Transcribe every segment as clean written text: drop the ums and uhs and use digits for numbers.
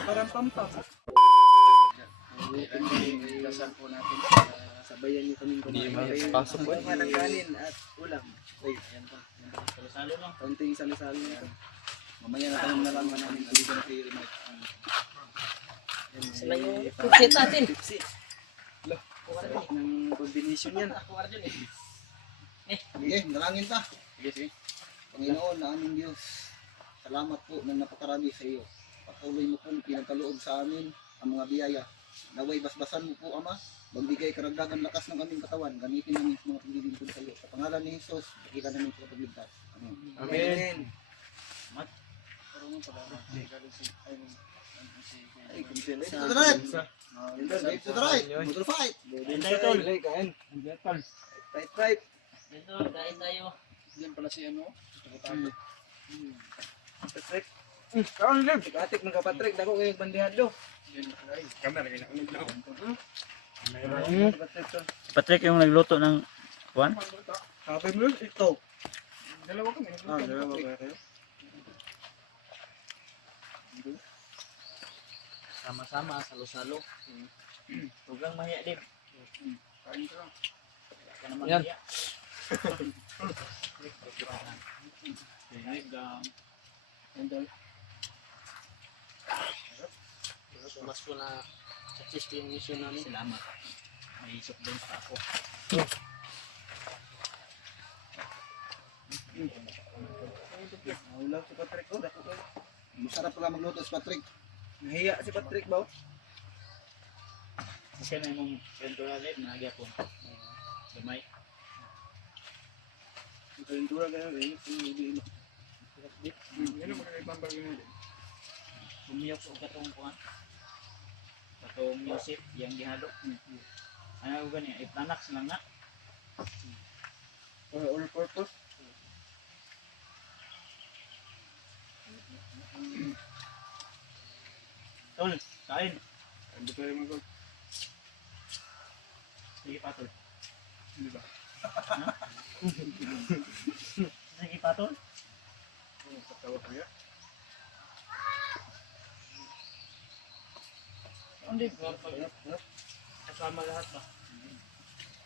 Parang pampak. Dasal po natin. Sabayan niyo kaming Hindi kumain. pasok po. Kuha ng kanin at ulam. Uy, ayan po. Salo-salo lang. Konting salo-salo yan. Mamaya na tayo nalaman namin kung dito na kayo remote. Sila yung kit natin. Tipsy. Sarap ng combination yan. Sige, dalangin ta. Sige, sige. Panginoon na aming Diyos, salamat po ng napakarami sa iyo. Patuloy mo pong pinagkaloob sa amin ang mga biyaya. Naway basbasan mo po, Ama. Magbigay karagdagan lakas ng aming katawan. Gamitin namin sa mga paglilingkod sa iyo. Sa pangalan ni Jesus, nakita namin sa pagligtas. Amen. Amen. Ay, kumpiyan. To the right! To the right! Motor fight! Kain. Fight, fight. Dito, kain tayo. Diyan pala si ano? Patrick. Kaon lang. Katik ng kapatrik. Dako kayong bandihan do. Patrick yung nagluto ng kuwan? Sabi mo ito. Dalawa kami. Dalawa kayo. Sama-sama, salo-salo. Huwag lang mahiya din. Kain ka lang. Wala ka naman Yan. mahiya. Mas ko na success yung mission namin. Salamat. May isok din pa ako. Ulam si Patrick. Oh, dako kayo. Masarap pala magluto si Patrick. Nahiya si Patrick ba? Kasi na yung kwento natin, nahagya po. Gamay. Kalentura kayo. Hindi. Bumiyok sa katong kuhan. Katong Yosef, yang gihalo. Ano ko ganyan, itanak sila nga. All purpose. Tol, kain. Hindi kayo mag- Sige pa, tol. Hindi ba? Sige pa, tol. Pagtawa ko yan. Hindi, kasama lahat ba?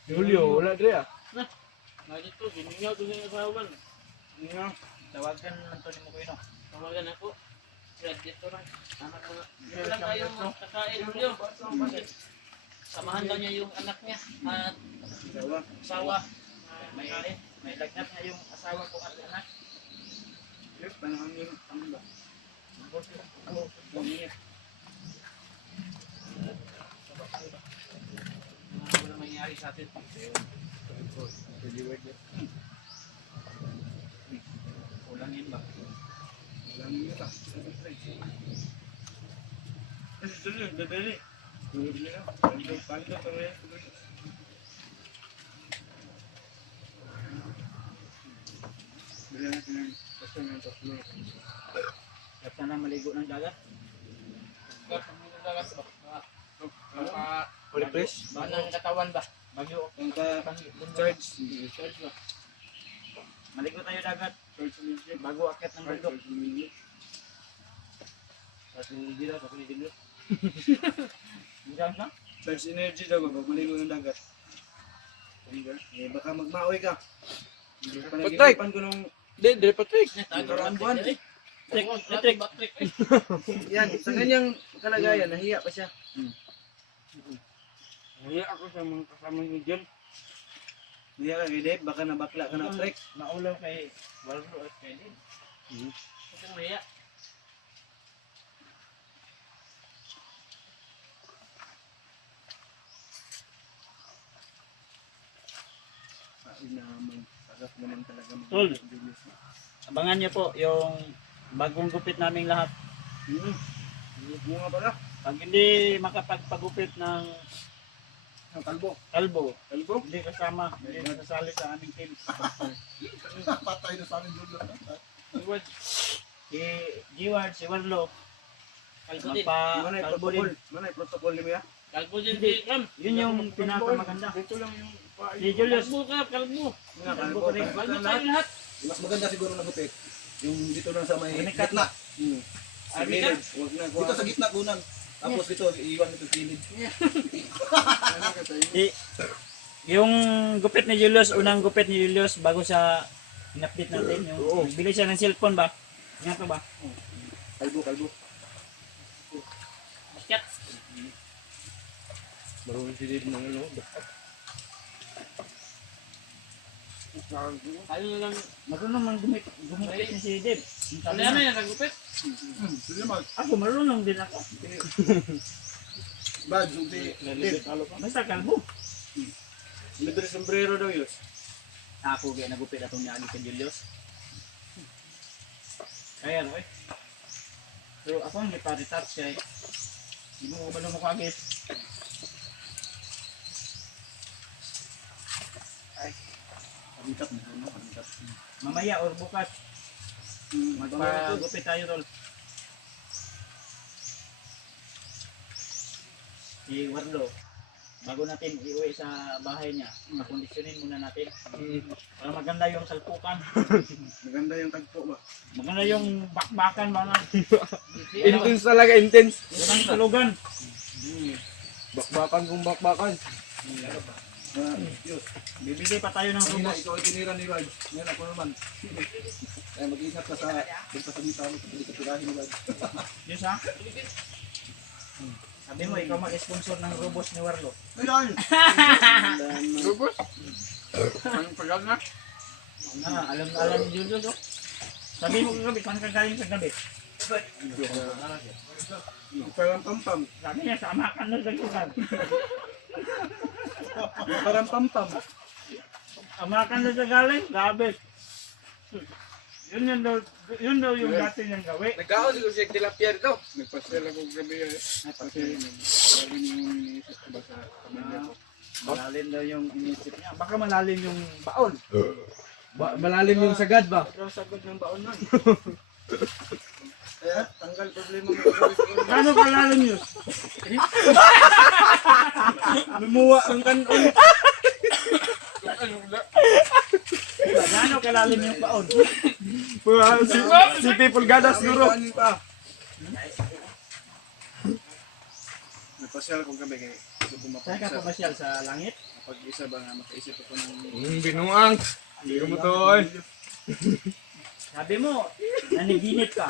Julio, wala dre ah. Nga dito, giningaw ko sa asawan. Nga. Tawagan naman to ni Mukoy, no? Tawagan ako. Kaya dito lang. Anak ko. Dito lang tayo kakain, Julio. Samahan daw niya yung anak niya at Dalawa. asawa. May kain. May lagnat na yung asawa ko at anak. Yes, panahon yun. Ano ba? Wala mangyari sa atin. Kulang yun ba? Alam niyo ba? Kasi tuloy, dadali. Tulog niyo na. Pando, tuloy. Bila natin ang pasto ng tatlo. At sana maligo ng dagat. Holy Praise. Banang katawan ba? Bagyo. Ang ka-charge. Charge ba? Maligo tayo dagat. Charge music. Bago akit ng bundok. Charge music. Tapos hindi daw, tapos hindi daw. Hindi ka? Charge energy daw ba? Maligo ng dagat. Eh, baka magmaoy ka. Panaginipan ko nung Hindi, Patrick. nakaraan buwan. Patrick. Yan, sa kanyang kalagayan, nahiya pa siya. Nahiya ako sa mga kasama ni John. Nahiya ka kay Dave, baka nabakla ka na trek. Naulaw kay Waldo at kay Din. Ito maya. Inaman, sagap naman talaga. Tol. Abangan niyo po yung bagong gupit naming lahat. Bunga pala. Pag hindi makapagpagupit ng Ang kalbo. kalbo, Kalbo? hindi kasama, hindi nasasali sa aming team. Patay na sa amin doon. Iwad, si Giward, si Warlo, kalbo din. Manay Kalbo protocol. din. Manay protocol ni Mia. Kalbo din si Ram. Yun yung pinakamaganda. Dito lang yung Si Julius. Kalbo ka, kalbo. Nga, Kalbo kalbo. ka rin. Kalbo tayo lahat. Mas maganda siguro na gupit. Yung dito lang sa may Ginikat gitna. Sa gilid, huwag na. Dito sa gitna gunan. Tapos dito, iiwan ito sa gilid. Yung gupit ni Julius, unang gupit ni Julius bago sa in-update natin. Yung bili siya ng cellphone ba? Nga to ba? Kalbo. Basket. Marunong si Dave ng ano. Tayo na lang. Marunong man gumipit ni si Dave. Ano yan yung nagupit? Sige mag. Ako marunong din ako. Bad, hindi. Basta kalbo. Libre sombrero daw yun. Ako kaya nagupit atong niagi kay Julius. Kaya no eh. So ako ang ipa-retouch kay hindi mo ba mo kagit. Pagkitap na. Pagkitap. Mamaya or bukas magpagupit tayo tol. Si Warlo, bago natin iuwi sa bahay niya, pakondisyonin muna natin para maganda yung salpukan, Maganda yung tagpo ba? maganda yung bakbakan mga Intense talaga, intense. unang tulugan. Bakbakan kung bakbakan. Yus. Bibili pa tayo ng Kanina, robot. ikaw ay tinira ni Raj. Ngayon ako naman. Kaya mag-ingat ka sa doon sa dito. Hindi ka tirahin ni Raj. Yes ha? Sabi mo, ikaw mag-sponsor ng robot ni Warlo. Ngayon! Lubos? Anong pagal na? Alam na alam ni Julius oh. Sabi mo kagabi, saan ka galing sa gabi? Parang pampam. Sabi niya, sama ka na sa lugar. Parang pampam. Sama ka na sa galing, grabe. Yun daw yung dati niyang gawi. Nagkaon siguro siya tilapia dito. Nagpasel ako gabi eh. Kasi malalim yung iniisip ko ba sa pamilya ko. Malalim daw yung inisip niya. Baka malalim yung baon. Malalim yung sagad ba? Pero sagot ng baon nun. Kaya tanggal problema mo gabi siguro. Gano'n kalalim yun? Lumuwa ang kanon. Gano'n kalalim yung baon? Si People Gadas siguro. Nagpasel ako gabi kaya gusto ko Saan ka mapag-isa. pumasyal sa langit? Pag-isa ba nga makaisip ako ng... Binuang. Hindi ko mo to oy. Sabi mo, naniginip ka.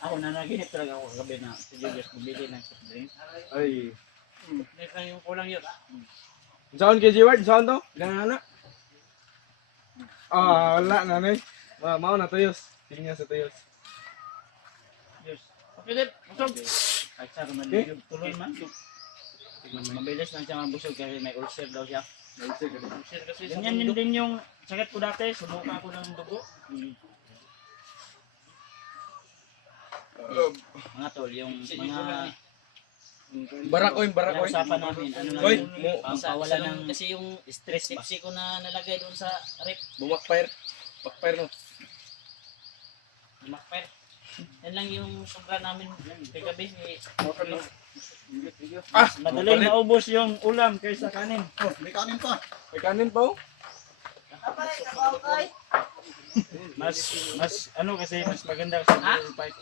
Ako nanaginip talaga ako kagabi na si Julius bumili ng soft drink. Ay. Next lang yung kulang yun. Saan kay Jiward? Saan to? Ganana. Ah, wala nanay. Mao na tuyos. Tingnan sa tuyos. Julius, Okay, Dip. Busog. kahit sa naman yung tuloy man. Mabilis lang siya mabusog kasi may ulcer daw siya. Share kasi sa Ganyan mundo. yun din yung sakit ko dati, sumuka ako ng dugo. Mga tol, yung mga Barakoy, barakoy. usapan namin, ano lang Oy, yung mo pampawala ng Kasi yung stress ba? tipsy ko na nalagay doon sa rep. bumakfire. Backfire no. Macper. Yan lang yung sobra namin kagabi. Madaling maubos yung ulam kaysa kanin. Oh, may kanin pa. May kanin pa oh. Mas ano kasi mas maganda sa Ha? pipe.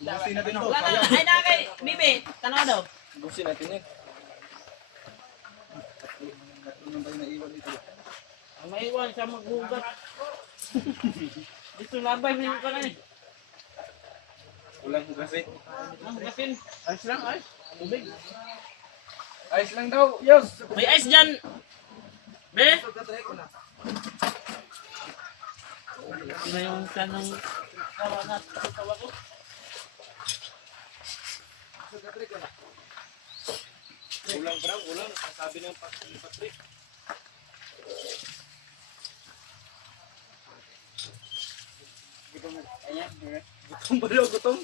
Busi na din to. Wala na. Ay, na kay Bibi. Tanaw daw. Busin natin yan. Ano ba yung naiwan dito? Ang maiwan siya maghugat. Dito labay mo yung kanan. Ulang kasi. Ang gasin. Ayos lang, ayos. Tubig. Ice lang daw. Yes. May ice dyan. Be? Ito na yung kanang tawa na tawa ko. Ulang parang ulang. Sabi ng Patrick. Gutom ba daw? Gutom?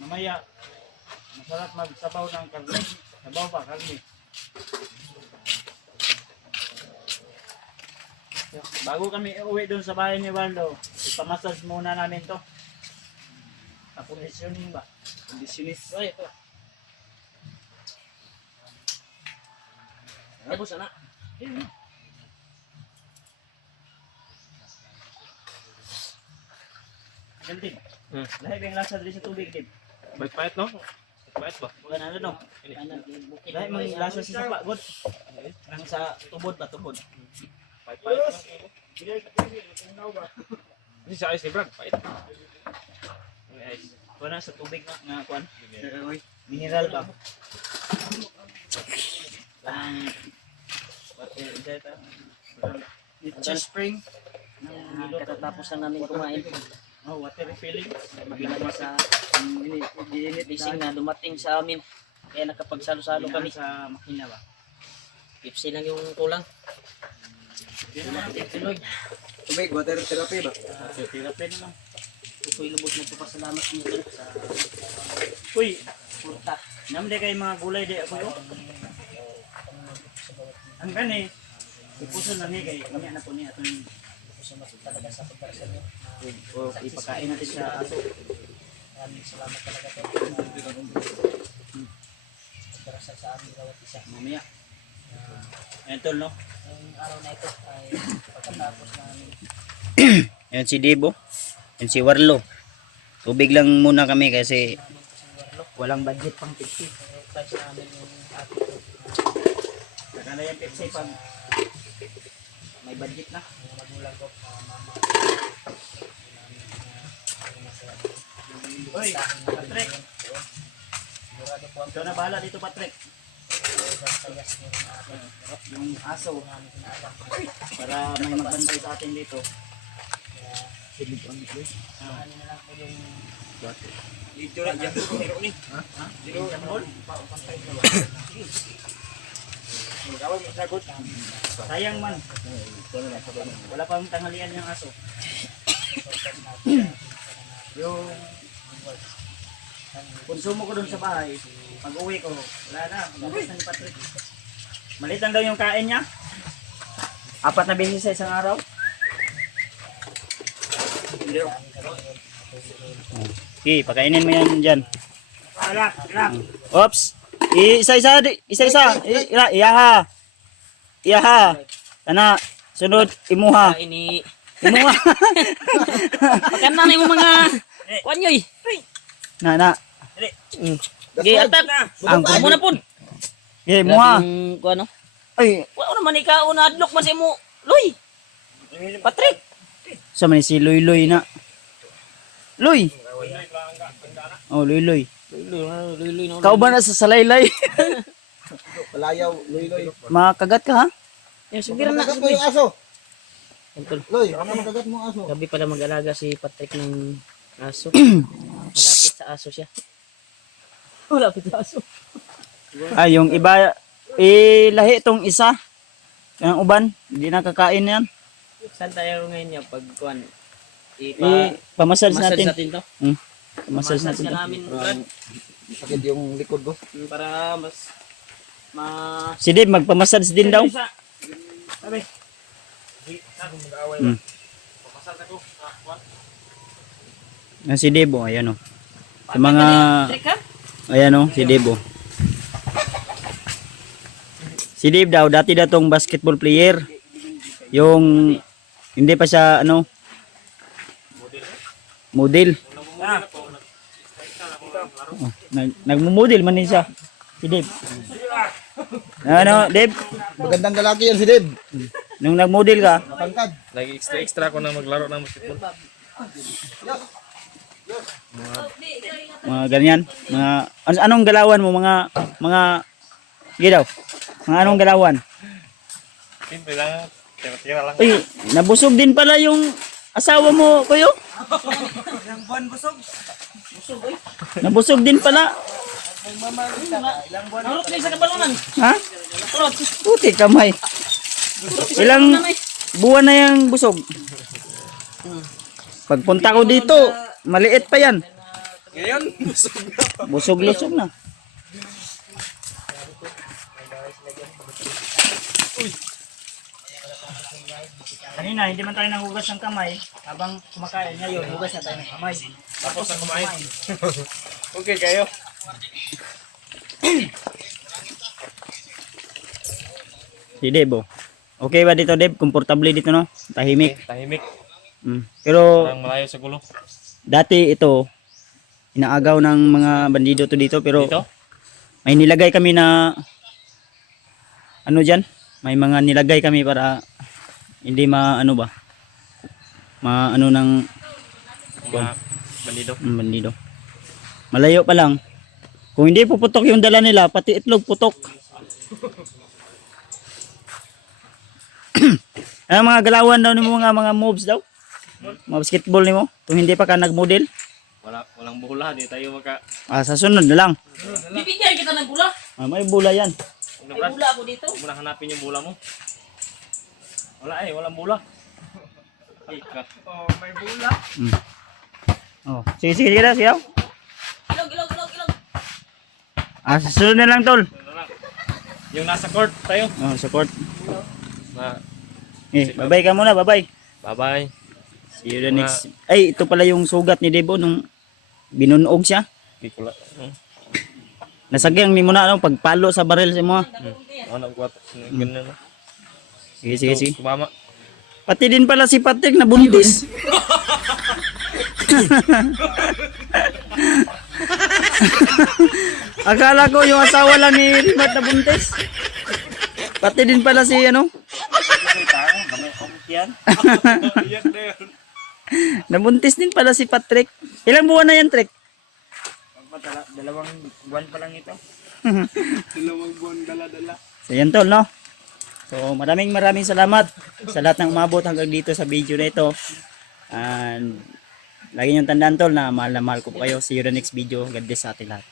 Mamaya, masarap magsabaw ng karne. Sabaw ba, karne? Bago kami uwi doon sa bahay ni Waldo, ipamassage muna namin to. Conditioning ba? Conditionist. Ay, ito. Tapos anak. Gantin. Hmm. Lahat yung lasa dito sa tubig, Dib. Pait-pait, no? Pait ba? Bukan ano no? Kanan, bukid. Lahat yung lasa sa sapa, God. Nang sa tubod ba, tubod. Pait-pait. Ini sa ice ni Brad, pait. Ini ice. Kuha na sa tubig nga kuan. Oy. Mineral ba? Ang water data. Nature spring. Katatapos na namin kumain. Oh, water refilling. Maglalagay sa Giinit leasing na dumating sa amin. Kaya nakapagsalo-salo kami. Sa makina ba? Pipsi lang yung kulang. Hindi naman ang tinuloy. Tubig, water therapy ba? Therapy na lang. Ako'y lubos na pasalamat mo dun sa Uy, purta. namde kay mga gulay di ako yo. Ang gani, ipuso lang ni kay kami na po ni atong Sumasok talaga sa pagdarasal niyo. o ipakain natin sa aso. Maraming salamat talaga po. Pagdarasal sa amin bawat isa. Mamaya. Ayan tol, no? Ngayong araw na ito ay pagkatapos namin Ayan si Debo. Ayan si Warlo. Tubig lang muna kami kasi walang budget pang Pepsi. price namin yung ating Saka na yung Pepsi pag may budget na. mga magulang ko, mama. Uy, Patrick. Sigurado po ang Ikaw na bahala dito, Patrick. sayas niyo ng ating Yung aso namin pinaalam. para may magbantay sa atin dito. Silid on ito. Ano na lang po yung Dito na dyan ko hero ni. Dito sa mall. Gawin mo sagot. Sayang man. Wala pang tanghalian yung aso. Yung konsumo ko dun sa bahay, pag uwi ko, wala na. Labas na ni Patrick. Maliit lang daw yung kain niya. 4 na beses sa isang araw. Okay, pakainin mo yan dyan. Oops. Isa-isa. Iyaha. Kana, sunod, imuha. ini Imuha. maganda na yung mga wanyoy. Na. Sige, atak. Ang Amo na po. Okay, imuha. Kung ano? Ay, Wala naman ikaw na adlock man sa imo. Loy. Patrick. sa man si Loy na. Loy. Oh, Loy. Luy na. Kau ba na sa salaylay? Palayaw, Loy. Makagat ka ha? Yung subiran na. Makagat mo yung aso. Tol. Loy, makagat mo ang aso. Gabi pala mag-alaga si Patrick ng aso. Malapit sa aso siya. Malapit sa aso. Ah, yung iba, lahi itong isa. Yung uban, hindi nakakain yan. Saan tayo ngayon niya pag kuan? Pamassage Massage natin. natin to. Pamassage natin. ka namin, Brad. Sakit yung likod ko. Para mas Si Dave, magpamassage din daw. Sabi. Si Dave, oh, ayan o. Sa mga, Patrick ha? ayan o, si Dave, oh. Si Dave daw, dati datong basketball player. Yung, hindi pa siya, model. Oh, nagmumodel man din siya. Si Dave. Dave, Magandang lalaki yan si Deb. nung nagmodel ka, Pangkad. Lagi extra ko na maglaro ng basketball. mga ganyan, anong galawan mo, sige daw, mga anong galawan? Simple lang. Tira lang. Uy, nabusog din pala yung asawa mo, kuyo. Ilang buwan busog? Nabusog din pala. Narot na sa kabalunan. Ha? Puti kamay. Ilang buwan na yung busog. Pagpunta ko dito, maliit pa yan. Ngayon, busog na. Busog-lusog na. Kanina, hindi man tayo nanghugas ng kamay. Habang kumakain ngayon, hugas na tayo ng kamay. Tapos na kumain. Okay kayo. Si Deb, oh. Okay ba dito, Deb? Komportable dito, no? Tahimik. Tahimik. Pero Parang malayo sa gulo. dati ito, inaagaw ng mga bandido to dito. Pero Dito? may nilagay kami na, ano dyan? May mga nilagay kami para hindi maano ba? Maano ng Mga bandido. bandido. Malayo pa lang. Kung hindi puputok yung dala nila, pati itlog putok. Ano mga galawan daw ni mo mga moves daw? Mga basketball ni mo? Kung hindi pa ka nag-model? Walang bola, di tayo maka... Sa sunod na lang. Bibigyan kita ng bula. May bula yan. May bula ako dito. Huwag mo na hanapin yung bola mo. Walang bola. Ika. Sige, sige daw, sige daw. Ilog. Sa sunod na lang, tol. Yung nasa court tayo. Support. Na, Bye-bye ka muna, bye-bye. bye-bye. See you the next. Ay, ito pala yung sugat ni Debo nung binunog siya. Di ko la. Nasagyang ni mo na ano, pagpalo sa baril sa mo. Ano ko ganun na. Sige. Kumama. Pati din pala si Patrick na buntis. Akala ko yung asawa lang ni Rimat na buntis. Pati din pala si ano. Nabuntis din pala si Patrick. Ilang buwan na yan, Trek? Dalawang buwan pa lang ito. Dalawang buwan dala-dala. So yan tol, no? So maraming salamat sa lahat ng umabot hanggang dito sa video na ito. And lagi niyong tandaan tol na mahal ko po kayo. See you the next video. God bless sa atin lahat.